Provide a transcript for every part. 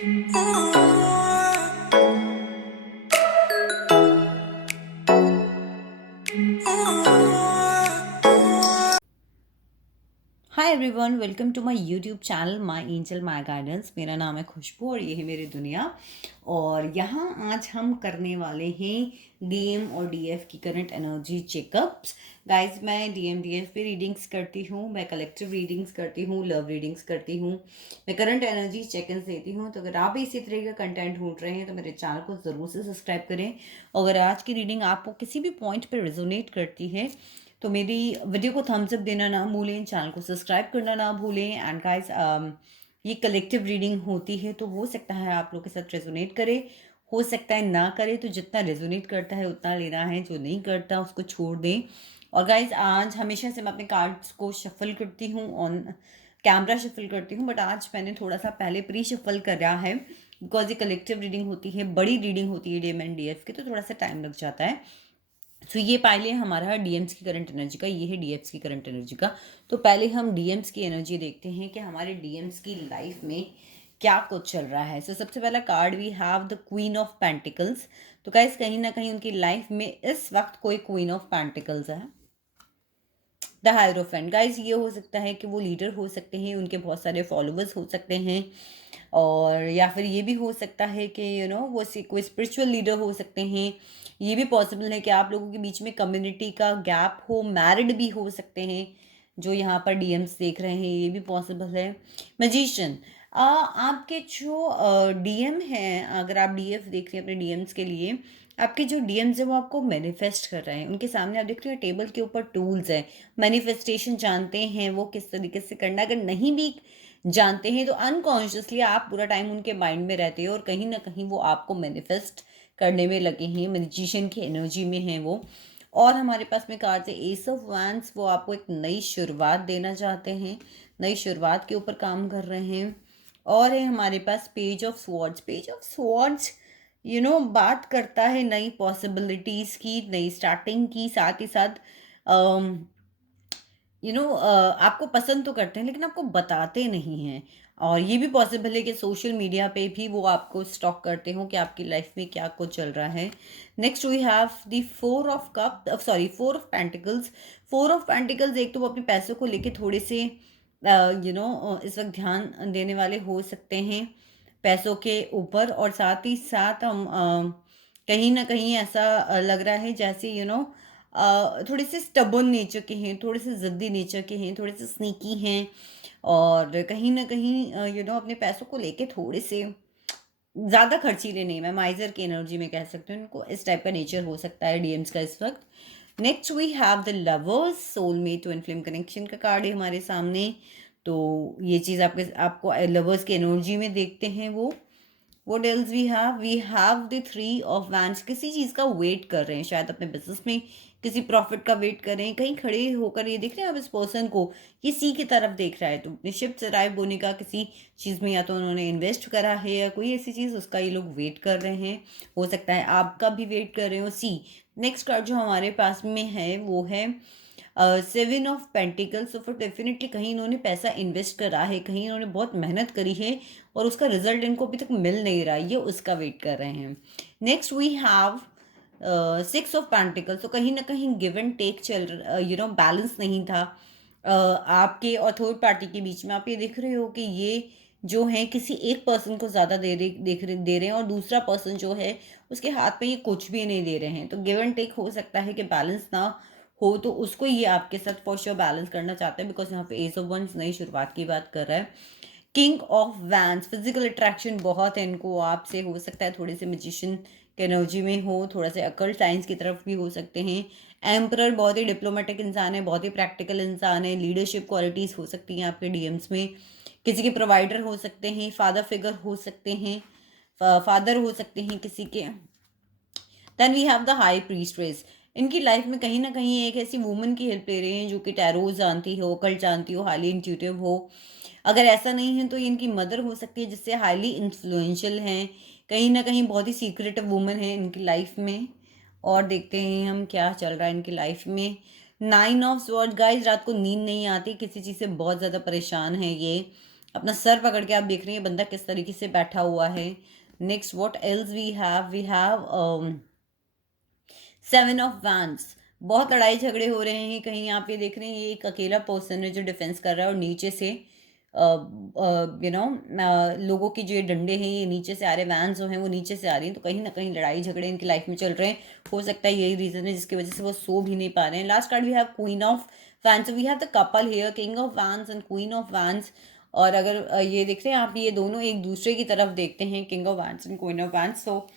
Hi everyone, welcome to my YouTube channel my angel my guidance. मेरा नाम है खुशबू और ये है मेरी दुनिया। और यहाँ आज हम करने वाले हैं डीएम और डीएफ की करंट एनर्जी चेकअप्स। गाइस, मैं डीएम डीएफ पे रीडिंग्स करती हूँ, मैं कलेक्टिव रीडिंग्स करती हूँ, लव रीडिंग्स करती हूँ, मैं करंट एनर्जी चेक इन देती हूँ। तो अगर आप भी इसी तरह का कंटेंट ढूंढ रहे हैं तो मेरे चैनल को ज़रूर से सब्सक्राइब करें। अगर आज की रीडिंग आपको किसी भी पॉइंट पर रेजोनेट करती है तो मेरी वीडियो को थम्स अप देना ना भूलें, चैनल को सब्सक्राइब करना ना भूलें। एंड गाइस, ये कलेक्टिव रीडिंग होती है तो हो सकता है आप लोग के साथ रेजोनेट करे, हो सकता है ना करे। तो जितना रेजोनेट करता है उतना लेना है, जो नहीं करता उसको छोड़ दें। और गाइस, आज हमेशा से मैं अपने कार्ड्स को शफल करती हूँ, ऑन कैमरा शफल करती हूँ, बट आज मैंने थोड़ा सा पहले प्री शफल करा है बिकॉज ये कलेक्टिव रीडिंग होती है, बड़ी रीडिंग होती है डीएम एंड डीएफ की, तो थोड़ा सा टाइम लग जाता है। तो ये पहले हमारा डीएम्स की करंट एनर्जी का, ये है डीएफ्स की करंट एनर्जी का। तो पहले हम डीएम्स की एनर्जी देखते हैं कि हमारे डीएम्स की लाइफ में क्या कुछ चल रहा है। सो सबसे पहला card we have the queen of pentacles. तो गाइस, कहीं ना कहीं उनकी लाइफ में इस वक्त कोई क्वीन ऑफ पेंटिकल्स है। द हायरोफेंट, गाइस ये हो सकता है कि वो लीडर हो सकते हैं, उनके बहुत सारे फॉलोअर्स हो सकते हैं, और या फिर ये भी हो सकता है कि वो कोई स्पिरिचुअल लीडर हो सकते हैं। ये भी पॉसिबल है कि आप लोगों के बीच में कम्युनिटी का गैप हो, मैरिड भी हो सकते हैं जो यहाँ पर डीएम्स देख रहे हैं, ये भी पॉसिबल है। मैजिशियन, आपके जो डीएम हैं, अगर आप डीएफ देख रहे हैं अपने डीएम्स के लिए, आपके जो डीएम्स है वो आपको मैनिफेस्ट कर रहे हैं। उनके सामने आप देख रहे हो टेबल के ऊपर टूल्स हैं, मैनिफेस्टेशन जानते हैं वो किस तरीके से करना। अगर नहीं भी जानते हैं तो अनकॉन्शियसली आप पूरा टाइम उनके माइंड में रहते हो और कहीं ना कहीं वो आपको मैनिफेस्ट करने में लगे हैं, मैजिशियन की एनर्जी में हैं वो। और हमारे पास में कार्ड है एस ऑफ वैंड्स, वो आपको एक नई शुरुआत देना चाहते हैं, नई शुरुआत के ऊपर काम कर रहे हैं। और है हमारे पास page of swords. Page of swords बात करता है नई पॉसिबिलिटीज़ की, नई स्टार्टिंग की, साथ ही साथ आपको पसंद तो करते हैं लेकिन आपको बताते नहीं हैं। और ये भी पॉसिबल है कि सोशल मीडिया पे भी वो आपको स्टॉक करते हो कि आपकी लाइफ में क्या कुछ चल रहा है। Next we have the four of pentacles. Four of pentacles, एक तो वो अपने पैसों को लेके थोड़े से इस वक्त ध्यान देने वाले हो सकते हैं पैसों के ऊपर, और साथ ही साथ हम कहीं ना कहीं ऐसा लग रहा है जैसे थोड़े से स्टबर्न नेचर के हैं, थोड़े से ज़िद्दी नेचर के हैं, थोड़े से स्नीकी हैं, और कहीं ना कहीं अपने पैसों को लेके थोड़े से ज़्यादा खर्चीले नहीं। मैं माइजर की एनर्जी में कह सकती हूँ इनको, इस टाइप का नेचर हो सकता है डीएम्स का इस वक्त। Next we have the lovers, soulmate twin flame connection का कार्ड है हमारे सामने। तो ये चीज़ आपको लवर्स की एनर्जी में देखते हैं वो। What else we have the three of wands. किसी चीज़ का वेट कर रहे हैं, शायद अपने बिजनेस में किसी प्रॉफिट का वेट कर रहे हैं। कहीं खड़े होकर ये देख रहे हैं आप इस पर्सन को, ये सी की तरफ देख रहा है। तो अपने शिप से अराइव होने का किसी चीज़ में, या तो उन्होंने इन्वेस्ट करा है या कोई ऐसी चीज़, उसका ये लोग वेट कर रहे हैं। हो सकता है आपका भी वेट कर रहे हो। सी नेक्स्ट कार्ड जो हमारे पास में है वो है सेवन ऑफ पेंटिकल्स। तो फिर डेफिनेटली कहीं इन्होंने पैसा इन्वेस्ट करा है, कहीं इन्होंने बहुत मेहनत करी है और उसका रिजल्ट इनको अभी तक मिल नहीं रहा, ये उसका वेट कर रहे हैं। Next we have six of pentacles. तो कहीं ना कहीं गिव एंड टेक चल बैलेंस नहीं था आपके और थर्ड पार्टी के बीच में। आप ये देख रहे हो कि ये जो है किसी एक पर्सन को ज़्यादा दे रहे हैं और दूसरा पर्सन जो है उसके हाथ में ये कुछ भी नहीं दे रहे हैं। तो गिव एंड टेक हो सकता है कि बैलेंस ना हो, तो उसको ये आपके साथ फॉर श्योर बैलेंस करना चाहते हैं बिकॉज यहाँ पे एस ऑफ वंस नई शुरुआत की बात कर रहा है। King of vents, physical attraction बहुत है इनको आपसे, हो सकता है थोड़े से मैजिशियन के एनर्जी में हो, थोड़ा सा अकल्ट साइंस की तरफ भी हो सकते हैं। एम्परर, बहुत ही डिप्लोमेटिक इंसान है, बहुत ही प्रैक्टिकल इंसान है, लीडरशिप क्वालिटीज़ हो सकती हैं आपके डीएम्स में। किसी के प्रोवाइडर हो सकते हैं, फादर फिगर हो सकते हैं, फादर हो सकते हैं किसी के। Then we have the high priestess. इनकी लाइफ में कहीं ना कहीं एक ऐसी वुमन की हेल्प ले रहे हैं जो कि टैरो जानती हो, कल्ट जानती हो, हाईली इंट्यूटिव हो। अगर ऐसा नहीं है तो इनकी मदर हो सकती है जिससे हाईली इन्फ्लुएंशियल हैं, कहीं ना कहीं बहुत ही सीक्रेटिव वुमन है इनकी लाइफ में। और देखते हैं हम क्या चल रहा है इनकी लाइफ में। नाइन ऑफ स्वॉर्ड्स, गाइस रात को नींद नहीं आती, किसी चीज़ से बहुत ज़्यादा परेशान है ये, अपना सर पकड़ के आप देख रही हैं बंदा किस तरीके से बैठा हुआ है। Next what else we have 7 of wands. बहुत लड़ाई झगड़े हो रहे हैं कहीं, आप ये देख रहे हैं ये एक अकेला पर्सन है जो डिफेंस कर रहा है और नीचे से लोगों के जो ये डंडे हैं ये नीचे से आ रहे हैं, वैन्स जो हैं वो नीचे से आ रही हैं, तो कहीं ना कहीं लड़ाई झगड़े इनकी लाइफ में चल रहे हैं। हो सकता है यही रीज़न है जिसकी वजह से वो सो भी नहीं पा रहे हैं। Last card we have queen of wands, we have the couple here, king of wands and queen of wands. और अगर ये देख रहे हैं आप, ये दोनों एक दूसरे की तरफ देखते हैं, king of wands and queen of vents. तो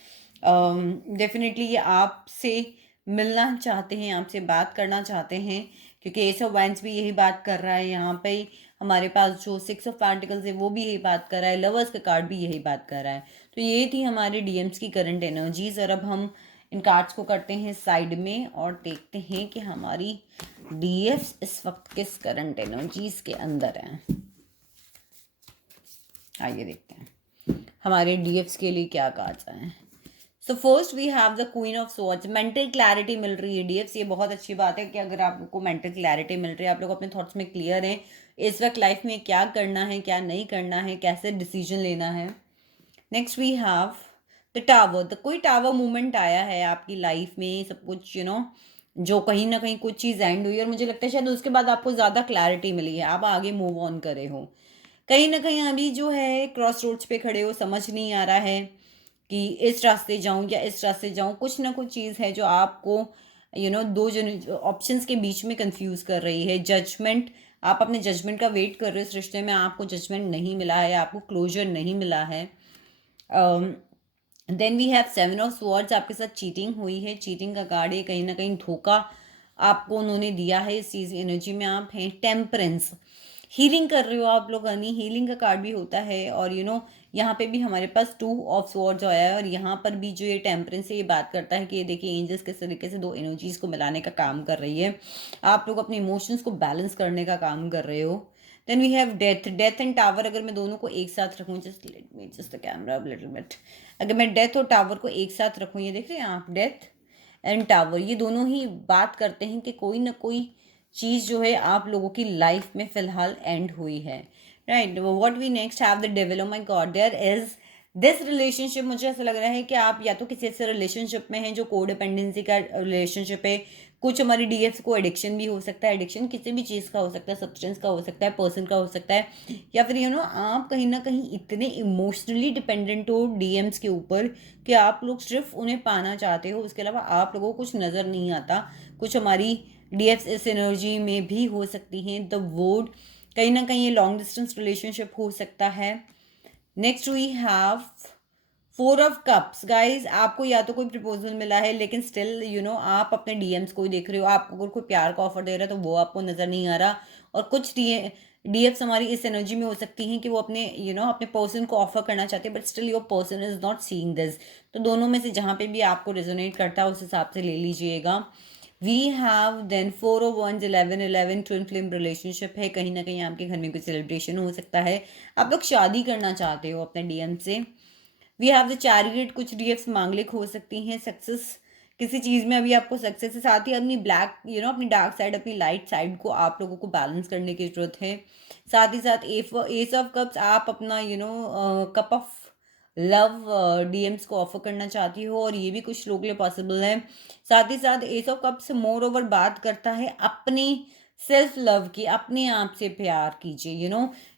डेफिनेटली ये आपसे मिलना चाहते हैं, आपसे बात करना चाहते हैं, क्योंकि एस ऑफ वैंस भी यही बात कर रहा है। यहाँ पे हमारे पास जो 6 ऑफ पेंटिकल्स है वो भी यही बात कर रहा है, लवर्स का कार्ड भी यही बात कर रहा है। तो ये थी हमारे डीएम्स की करंट एनर्जीज। और अब हम इन कार्ड्स को करते हैं साइड में और देखते हैं कि हमारी डीएफ्स इस वक्त किस करंट एनर्जीज के अंदर हैं। आइए देखते हैं हमारे डीएफ्स के लिए क्या कार्ड्स हैं। So first we have the queen of swords. Mental clarity मिल रही है डीएफ्स, ये बहुत अच्छी बात है कि अगर आपको मेंटल क्लैरिटी मिल रही है, आप लोग अपने थॉट्स में क्लियर हैं इस वक्त लाइफ में क्या करना है क्या नहीं करना है, कैसे डिसीजन लेना है। Next we have the tower. The कोई टावर मूवमेंट आया है आपकी लाइफ में, सब कुछ जो कहीं ना कहीं कुछ चीज़ एंड हुई और मुझे लगता है शायद उसके बाद आपको ज़्यादा क्लैरिटी मिली है, आप आगे मूव ऑन करे हो। कहीं ना कहीं अभी जो है क्रॉस रोड्स पे खड़े हो, समझ नहीं आ रहा है कि इस रास्ते जाऊं या इस रास्ते जाऊं, कुछ ना कुछ चीज़ है जो आपको दो जो ऑप्शंस के बीच में कंफ्यूज कर रही है। जजमेंट, आप अपने जजमेंट का वेट कर रहे हो, इस रिश्ते में आपको जजमेंट नहीं मिला है, आपको क्लोजर नहीं मिला है। Then we have 7 of swords, आपके साथ चीटिंग हुई है, चीटिंग का कार्ड है, कहीं ना कहीं धोखा आपको उन्होंने दिया है, इस चीज़ एनर्जी में आप हैं। टेम्परेंस, हीलिंग कर रहे हो आप लोग, हनी हीलिंग का कार्ड भी होता है। और यहाँ पे भी हमारे पास 2 ऑफ स्वॉर्ड्स आया है और यहाँ पर भी जो ये टेम्परेंस है ये बात करता है कि ये देखिए एंजल्स किस तरीके से दो एनर्जीज को मिलाने का काम कर रही है, आप लोग अपने इमोशंस को बैलेंस करने का काम कर रहे हो। Then we have death. Death and tower, अगर मैं दोनों को एक साथ रखूँ, just let me just the camera little bit, अगर मैं डेथ और टावर को एक साथ रखूँ, ये देख रहे हैं आप, डेथ एंड टावर, ये दोनों ही बात करते हैं कि कोई ना कोई चीज़ जो है आप लोगों की लाइफ में फ़िलहाल एंड हुई है, right. What we next have the devil. Oh my God, there is this relationship, मुझे ऐसा लग रहा है कि आप या तो किसी ऐसे रिलेशनशिप में हैं जो कोडिपेंडेंसी का रिलेशनशिप है। कुछ हमारी डीएफ्स को एडिक्शन भी हो सकता है, एडिक्शन किसी भी चीज़ का हो सकता है, सब्सटेंस का हो सकता है, पर्सन का हो सकता है, या फिर आप कहीं ना कहीं इतने इमोशनली डिपेंडेंट हो डीएम्स के ऊपर कि आप लोग सिर्फ उन्हें पाना चाहते हो, उसके अलावा आप लोगों को कुछ नज़र नहीं आता। कुछ हमारी डीएफ्स इस एनर्जी में भी हो सकती हैं। द वुड, कहीं ना कहीं ये लॉन्ग डिस्टेंस रिलेशनशिप हो सकता है। Next we have 4 of cups. Guys, आपको या तो कोई प्रपोजल मिला है लेकिन स्टिल आप अपने डीएम्स को ही देख रहे हो, आपको अगर कोई प्यार का ऑफर दे रहा है तो वो आपको नज़र नहीं आ रहा। और कुछ डीएफ्स हमारी इस एनर्जी में हो सकती हैं कि वो अपने अपने पर्सन को ऑफर करना चाहते हैं, but still your person is not seeing this. तो दोनों में से जहाँ पे भी आपको रेजोनेट करता है उस हिसाब से ले लीजिएगा। We have then 4 of wands, 11 twin flame relationship है, कहीं ना कहीं आपके घर में कोई सेलिब्रेशन हो सकता है, आप लोग शादी करना चाहते हो अपने डीएम से। वी हैव द चैरियट, कुछ डीएफ्स मांगलिक हो सकती हैं। सक्सेस, किसी चीज़ में अभी आपको सक्सेस है, साथ ही अपनी ब्लैक अपनी डार्क साइड, अपनी लाइट साइड को आप लोगों को बैलेंस करने की जरूरत है। साथ ही साथ एस ऑफ कप्स, आप अपना कप ऑफ लव डीएम्स को ऑफर करना चाहती हो और ये भी कुछ लोगों के लिए पॉसिबल है। साथ ही साथ S of cups more over बात करता है अपनी सेल्फ लव की, अपने आप से प्यार कीजिए।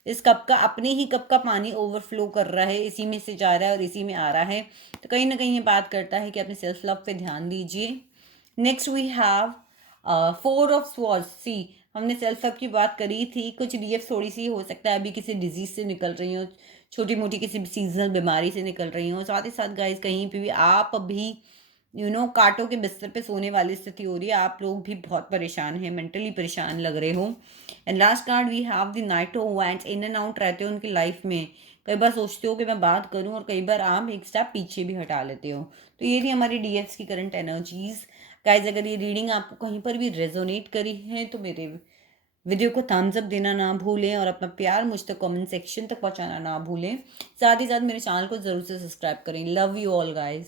इस कप का, अपने ही कप का पानी ओवरफ्लो कर रहा है, इसी में से जा रहा है और इसी में आ रहा है, तो कहीं ना कहीं ये बात करता है कि अपने सेल्फ लव पे ध्यान दीजिए। Next we have 4 of swords. See, हमने सेल्फ लव की बात करी थी, कुछ डीएफ थोड़ी सी हो सकता है अभी किसी डिजीज से निकल रही हो, छोटी मोटी किसी भी सीजनल बीमारी से निकल रही हो। साथ ही साथ गाइस, कहीं पे भी आप अभी कांटों के बिस्तर पे सोने वाली स्थिति हो रही है, आप लोग भी बहुत परेशान हैं, मेंटली परेशान लग रहे हो। And last card we have the knight of wands. In and out रहते हो उनकी लाइफ में, कई बार सोचते हो कि मैं बात करूं और कई बार आप एक स्टेप पीछे भी हटा लेते हो। तो ये थी हमारी डीएफ्स की करंट एनर्जीज। गाइज, अगर ये रीडिंग आपको कहीं पर भी रेजोनेट करी है तो मेरे वीडियो को थम्स अप देना ना भूलें और अपना प्यार मुझ तक कमेंट सेक्शन तक पहुंचाना ना भूलें। साथ ही साथ मेरे चैनल को ज़रूर से सब्सक्राइब करें। Love you all guys.